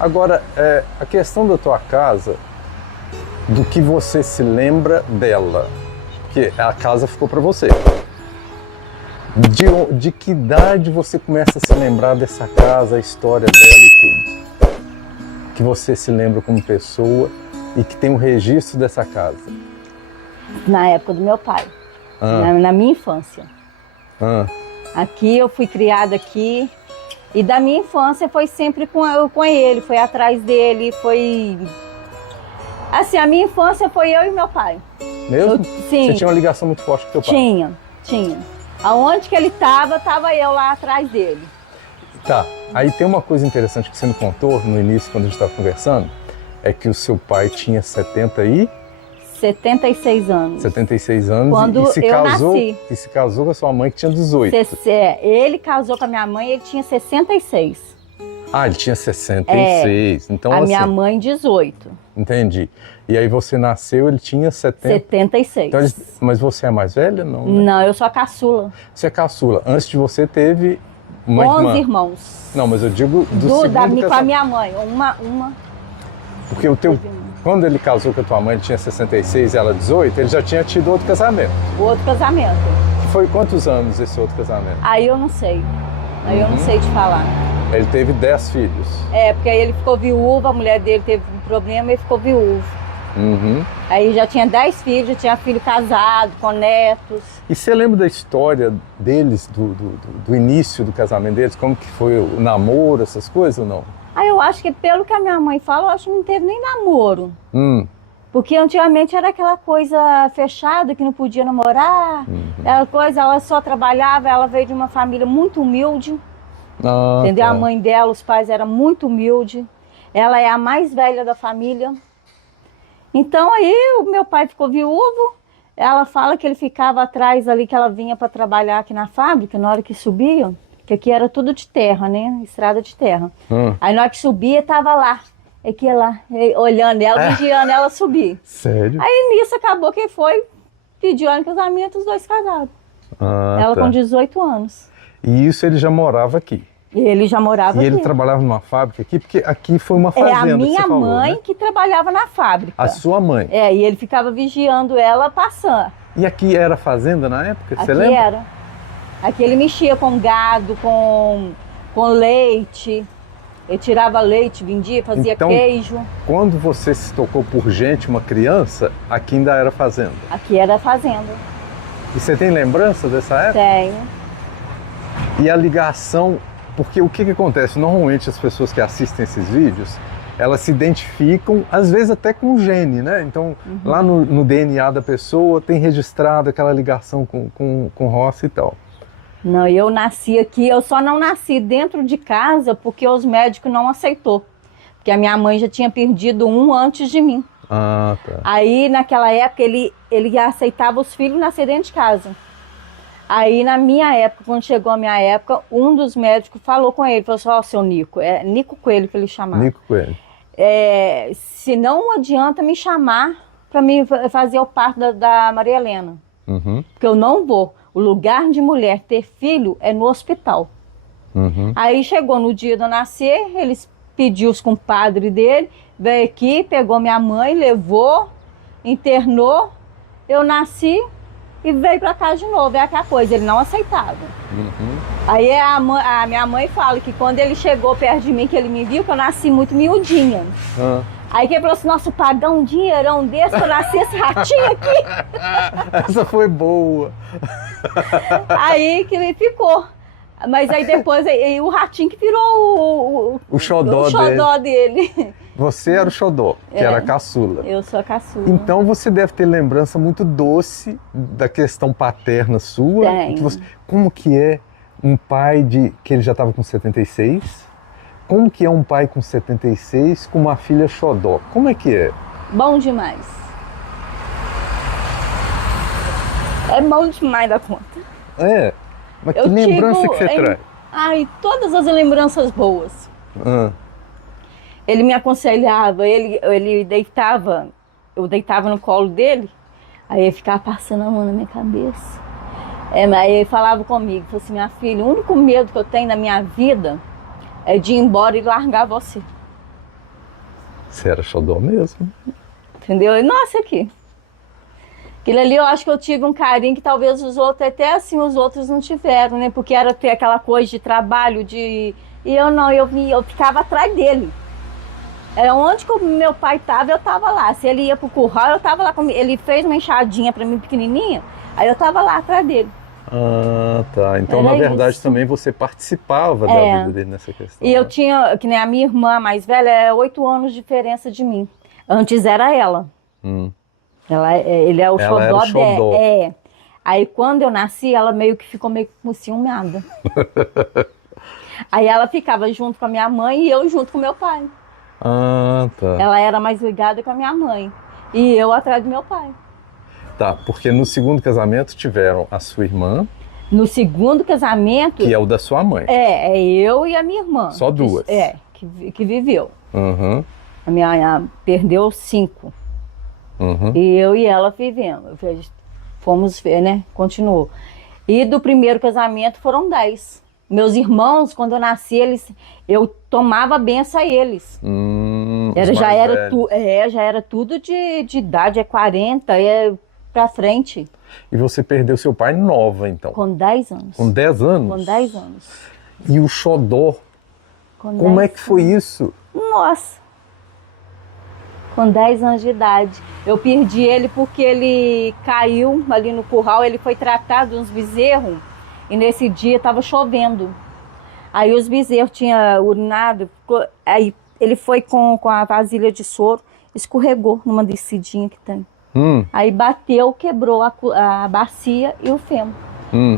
Agora, a questão da tua casa, do que você se lembra dela, porque a casa ficou para você. De que idade você começa a se lembrar dessa casa, a história dela e tudo? Que você se lembra como pessoa e que tem um registro dessa casa? Na época do meu pai, na minha infância. Aqui eu fui criada aqui e da minha infância foi sempre com ele, foi atrás dele, foi... Assim, a minha infância foi eu e meu pai. Mesmo? Sim. Você tinha uma ligação muito forte com teu pai? Tinha. Aonde que ele estava eu lá atrás dele. Tá, aí tem uma coisa interessante que você me contou no início, quando a gente estava conversando, é que o seu pai tinha 76 anos. 76 anos quando e se casou, nasci. E se casou com a sua mãe que tinha 18. Ele casou com a minha mãe e ele tinha 66. Ah, ele tinha 66. Então, assim, minha mãe 18. Entendi. E aí você nasceu, ele tinha 76. Então, mas você é mais velha? Não, né? Não, eu sou a caçula. Você é caçula. Antes de você teve uma 11 irmãos. Não, mas eu digo do segundo com a minha mãe, uma. Porque quando ele casou com a tua mãe, ele tinha 66 e ela 18, ele já tinha tido outro casamento. Outro casamento. Foi quantos anos esse outro casamento? Aí eu não sei. Aí eu não sei te falar. Ele teve 10 filhos. Porque aí ele ficou viúvo, a mulher dele teve um problema e ficou viúvo. Aí já tinha 10 filhos, já tinha filho casado, com netos. E você lembra da história deles, do início do casamento deles? Como que foi o namoro, essas coisas ou não? Eu acho que pelo que a minha mãe fala, eu acho que não teve nem namoro. Porque antigamente era aquela coisa fechada, que não podia namorar. Aquela coisa, ela só trabalhava, ela veio de uma família muito humilde. Entendeu? Tá. A mãe dela, os pais eram muito humildes. Ela é a mais velha da família. Então aí o meu pai ficou viúvo. Ela fala que ele ficava atrás ali, que ela vinha para trabalhar aqui na fábrica, na hora que subia, que aqui era tudo de terra, né? Estrada de terra. Aí na hora que subia, tava lá. Aqui lá, olhando ela, vigiando ela subir. Sério? Aí nisso acabou que foi, pediu ela em casamento, os dois casados. Ela com 18 anos. E isso ele já morava aqui? Ele já morava aqui. E ele trabalhava numa fábrica aqui? Porque aqui foi uma fazenda. É a minha falou, mãe, né? Que trabalhava na fábrica. A sua mãe? E ele ficava vigiando ela passando. E aqui era fazenda na época? Você aqui lembra? Era. Aqui ele mexia com gado, com leite. Ele tirava leite, vendia, fazia queijo. Quando você se tocou por gente, uma criança, aqui ainda era fazenda? Aqui era fazenda. E você tem lembrança dessa época? Tenho. E a ligação, porque o que acontece? Normalmente as pessoas que assistem esses vídeos, elas se identificam, às vezes até com o gene, né? Então, lá no DNA da pessoa tem registrado aquela ligação com roça e tal. Não, eu nasci aqui, eu só não nasci dentro de casa porque os médicos não aceitou. Porque a minha mãe já tinha perdido um antes de mim. Tá. Aí, naquela época, ele aceitava os filhos nascer dentro de casa. Aí, na minha época, quando chegou a minha época, um dos médicos falou com ele, falou assim, seu Nico, é Nico Coelho que ele chamava. Nico Coelho. Se não adianta me chamar para me fazer o parto da Maria Helena. Porque eu não vou. O lugar de mulher ter filho é no hospital. Aí chegou no dia de eu nascer, eles pediu os compadres dele, veio aqui, pegou minha mãe, levou, internou, eu nasci e veio para casa de novo. É aquela coisa, ele não aceitava. Aí a minha mãe fala que quando ele chegou perto de mim, que ele me viu, que eu nasci muito miudinha. Aí que ele falou assim, nossa, pagar um dinheirão desse pra nascer esse ratinho aqui. Essa foi boa. Aí que ele ficou. Mas aí depois o ratinho que virou o xodó dele. Você era o xodó, que era a caçula. Eu sou a caçula. Então você deve ter lembrança muito doce da questão paterna sua. Como que é um pai que ele já estava com 76? Como que é um pai com 76 com uma filha xodó? Como é que é? Bom demais. É bom demais da conta. Mas que lembrança que você traz? Todas as lembranças boas. Ele me aconselhava, ele deitava, eu deitava no colo dele, aí ele ficava passando a mão na minha cabeça. Aí ele falava comigo, falou assim, minha filha, o único medo que eu tenho na minha vida é de ir embora e largar você. Você era xodó mesmo. Entendeu? E, nossa, aqui. Aquilo ali eu acho que eu tive um carinho que talvez os outros, até assim, os outros não tiveram, né? Porque era ter aquela coisa de trabalho, de... E eu não, eu ficava atrás dele. Era onde que o meu pai estava, eu estava lá. Se ele ia pro curral, eu estava lá comigo. Ele fez uma enxadinha para mim pequenininha, aí eu estava lá atrás dele. Ah, tá. Então, Era na verdade, isso. também você participava da vida dele nessa questão. E eu né? tinha, que nem a minha irmã mais velha, é 8 anos de diferença de mim. Antes era ela. Ele é o Ela era xodó o xodó. dela. Aí quando eu nasci, ela meio que ficou meio com ciumada. Aí ela ficava junto com a minha mãe e eu junto com meu pai. Ah, tá. Ela era mais ligada com a minha mãe. E eu atrás do meu pai. Tá, porque no segundo casamento tiveram a sua irmã, No segundo casamento, que é o da sua mãe. é eu e a minha irmã. Só duas? Que viveu. Uhum, A minha perdeu 5. uhum. E eu e ela vivemos. Fomos ver, né? Continuou. E do primeiro casamento foram 10. Meus irmãos, quando eu nasci, eu tomava benção a eles. Os Já mais era, velhos. já era tudo de idade, 40, pra frente. E você perdeu seu pai nova, então. Com 10 anos. Com 10 anos? Com 10 anos. E o xodó, Com como 10 é que foi isso? Nossa! Com 10 anos de idade. Eu perdi ele porque ele caiu ali no curral, ele foi tratado uns bezerros e nesse dia estava chovendo. Aí os bezerros tinham urinado, aí ele foi com a vasilha de soro, escorregou numa descidinha que tem. Aí bateu, quebrou a bacia e o fêmur.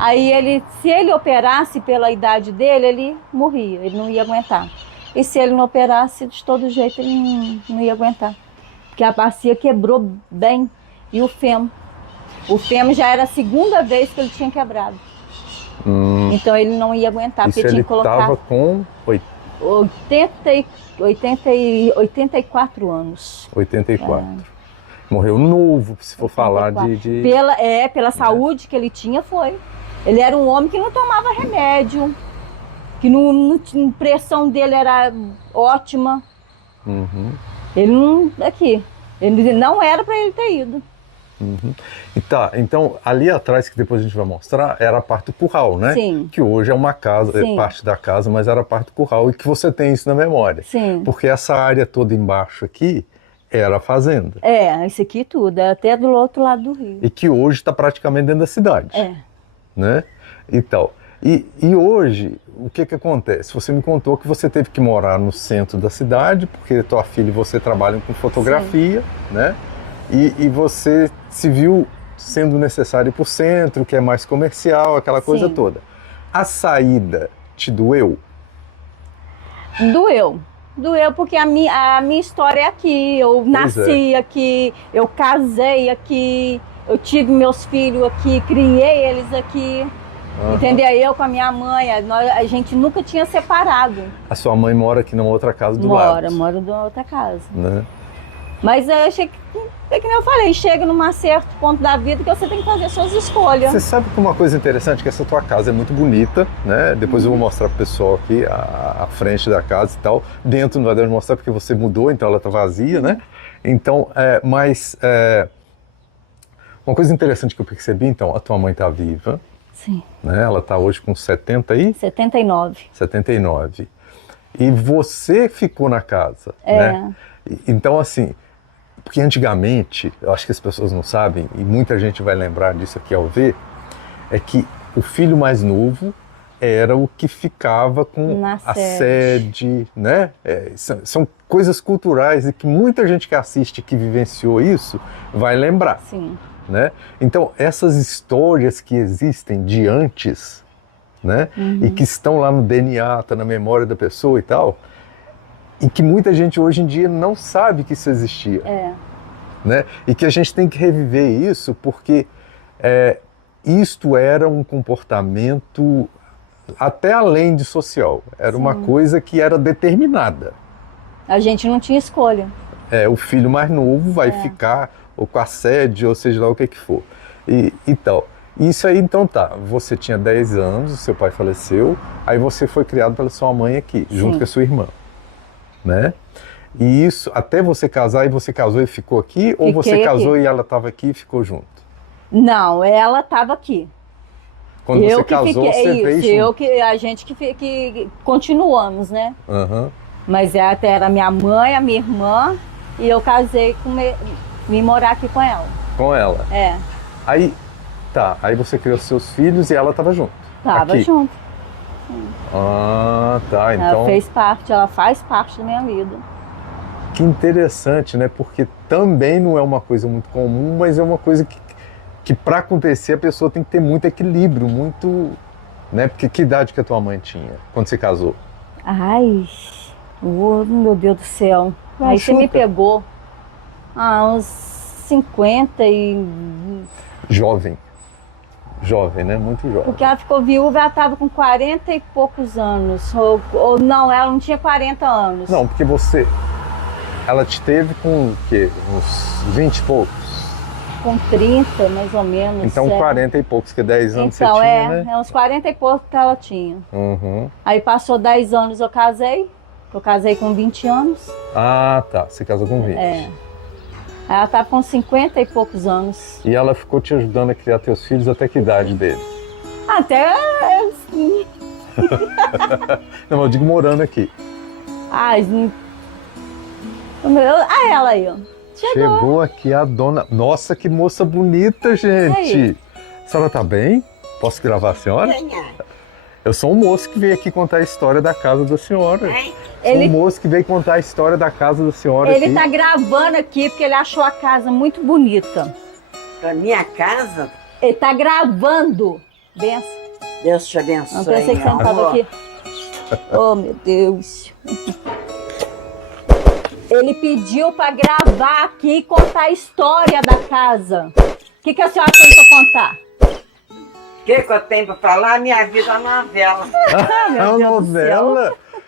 Aí se ele operasse pela idade dele, ele morria, ele não ia aguentar. E se ele não operasse, de todo jeito, ele não ia aguentar. Porque a bacia quebrou bem. E o fêmur. O fêmur já era a segunda vez que ele tinha quebrado. Então ele não ia aguentar, Isso porque ele tinha que colocar estava com 84 anos. 84. Morreu novo, se for falar de... Pela saúde que ele tinha, foi. Ele era um homem que não tomava remédio, que a pressão dele era ótima. Ele não era para ele ter ido. E tá, então ali atrás, que depois a gente vai mostrar, era a parte do curral, né? Sim. Que hoje é uma casa, é Sim. parte da casa, mas era a parte do curral, e que você tem isso na memória. Sim. Porque essa área toda embaixo aqui era a fazenda. Isso aqui tudo, é até do outro lado do rio. E que hoje está praticamente dentro da cidade. Né? E tal. E hoje, o que acontece? Você me contou que você teve que morar no centro da cidade, porque tua filha e você trabalham com fotografia, né? E você se viu sendo necessário ir para o centro, que é mais comercial, aquela coisa Sim. toda. A saída te doeu? Doeu porque a minha história é aqui. Eu nasci aqui, eu casei aqui, eu tive meus filhos aqui, criei eles aqui. Entendeu? Eu com a minha mãe, a gente nunca tinha separado. A sua mãe mora aqui numa outra casa do lado. Mora numa outra casa. Né? Mas eu achei que nem eu falei, chega num certo ponto da vida que você tem que fazer suas escolhas. Você sabe que uma coisa interessante, que essa tua casa é muito bonita, né? Depois eu vou mostrar pro pessoal aqui a frente da casa e tal. Dentro não vai dar de mostrar porque você mudou, então ela tá vazia, né? Então, uma coisa interessante que eu percebi, então, a tua mãe tá viva. Sim. Né? Ela tá hoje com 79. 79. E você ficou na casa, né? Então, assim, porque antigamente, eu acho que as pessoas não sabem, e muita gente vai lembrar disso aqui ao ver, é que o filho mais novo era o que ficava com a sede, né? São coisas culturais e que muita gente que assiste, que vivenciou isso, vai lembrar. Sim. Né? Então, essas histórias que existem de antes, né? E que estão lá no DNA, tá na memória da pessoa e tal, e que muita gente hoje em dia não sabe que isso existia. Né? E que a gente tem que reviver isso porque isto era um comportamento até além de social. Era uma coisa que era determinada. A gente não tinha escolha. O filho mais novo vai ficar ou com a sede, ou seja lá o que for. E tal. Isso aí, então tá, você tinha 10 anos, seu pai faleceu, aí você foi criado pela sua mãe aqui, junto com a sua irmã, né? E isso até você casar, e você casou e ficou aqui? Ou você Fiquei casou aqui. e ela estava aqui e ficou junto? Não, ela estava aqui. Quando eu você que casou, fiquei, você isso, veio junto? a gente que continuamos, né? Aham. Mas até era minha mãe, a minha irmã, e eu casei vim morar aqui com ela. Com ela. É, Aí, tá, aí você criou seus filhos e ela estava junto? tava aqui. junto. Ah, tá, então... Ela faz parte da minha vida. Que interessante, né? Porque também não é uma coisa muito comum, mas é uma coisa que para acontecer a pessoa tem que ter muito equilíbrio, muito... Né? Porque que idade que a tua mãe tinha quando você casou? Ai, meu Deus do céu. Não, Aí você me chuta. pegou. Uns 50 e... Jovem. Jovem, né? Muito jovem. Porque ela ficou viúva, ela estava com 40 e poucos anos. Ou não, ela não tinha 40 anos. Não, porque você... Ela te teve com o quê? Uns 20 e poucos? Com 30, mais ou menos. Então 40 e poucos, que 10 anos Então, você tinha, né? é uns 40 e poucos que ela tinha. Uhum. Aí passou 10 anos eu casei. Eu casei com 20 anos. Ah, tá. Você casou com 20. É. Aí ela estava com 50 e poucos anos. E ela ficou te ajudando a criar teus filhos até que idade deles? Até... Não, eu digo morando aqui. Ai, ela aí, ó. Chegou aqui a dona... Nossa, que moça bonita, gente! Aí. A senhora tá bem? Posso gravar a senhora? Eu sou um moço que veio aqui contar a história da casa da senhora. Sou um moço que veio contar a história da casa da senhora Ele aqui. tá gravando aqui porque ele achou a casa muito bonita. Pra minha casa, Ele tá gravando. Benção. Deus te abençoe. Não pensei que você não meu tava amor. aqui. Oh, meu Deus. Ele pediu pra gravar aqui e contar a história da casa. O que a senhora tem pra contar? O que eu tenho pra falar? Minha vida é uma novela. Meu É uma Deus do céu. novela?